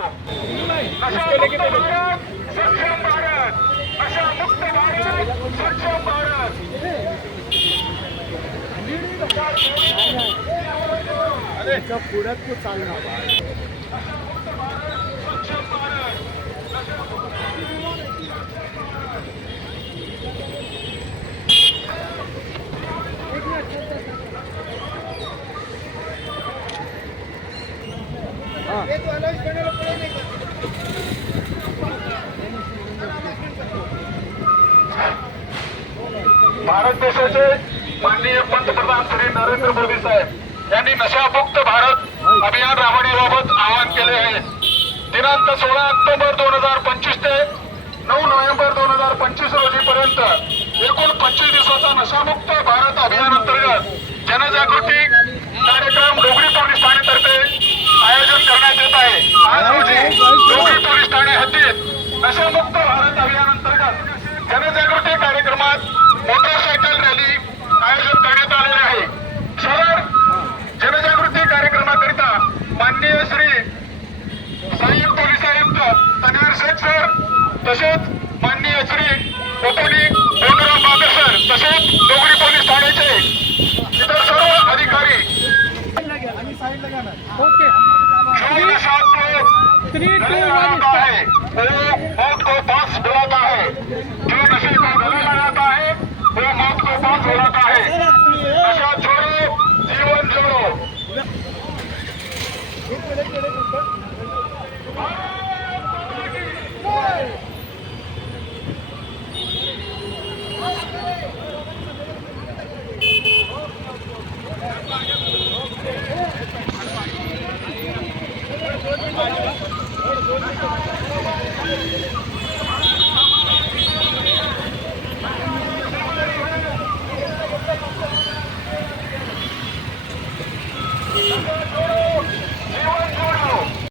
नशामुक्त भारत, सक्षम भारत, नशामुक्त भारत, सक्षम भारत. त्याच्या पुढ्यात तो चालणार. नशामुक्त भारत, सक्षम भारत, भारत देशाचे माननीय पंतप्रधान श्री नरेंद्र मोदी साहेब यांनी नशामुक्त भारत अभियान राबवण्याबाबत आवाहन केले आहे. दिनांक 16 ऑक्टोबर 2025 ते 9 नोव्हेंबर 2025 रोजीपर्यंत एकूण 25 दिवसाचा नशामुक्त भारत अभियान अंतर्गत जनजागृती कार्यक्रम डोंगरी पोलीस ठाण्यातर्फे आयोजन करण्यात येत आहे. आज रोजी डोंगरी पोलीस ठाणे हद्दीत नशामुक्त भारत अभियान अंतर्गत जनजागृती कार्यक्रमात मोटरसायकल रॅली आयोजन करण्यात आलेले आहे. सदर जनजागृती कार्यक्रमाकरिता माननीय श्री सहाय्यक पोलीस आयुक्त तन्वीर शेख सर तसेच माननीय श्री पोपटी बोंडराव बागर सर तसेच डोंगरी पोलीस ठाण्याचे इतर सर्व अधिकारी जो नशा को लगाता है वो मौत को पास बुलाता है. जो नशे को गले लगाता है वो मौत को पास बुलाता है. नशा छोड़ो, जीवन जोड़ो. नशा छोड़ो.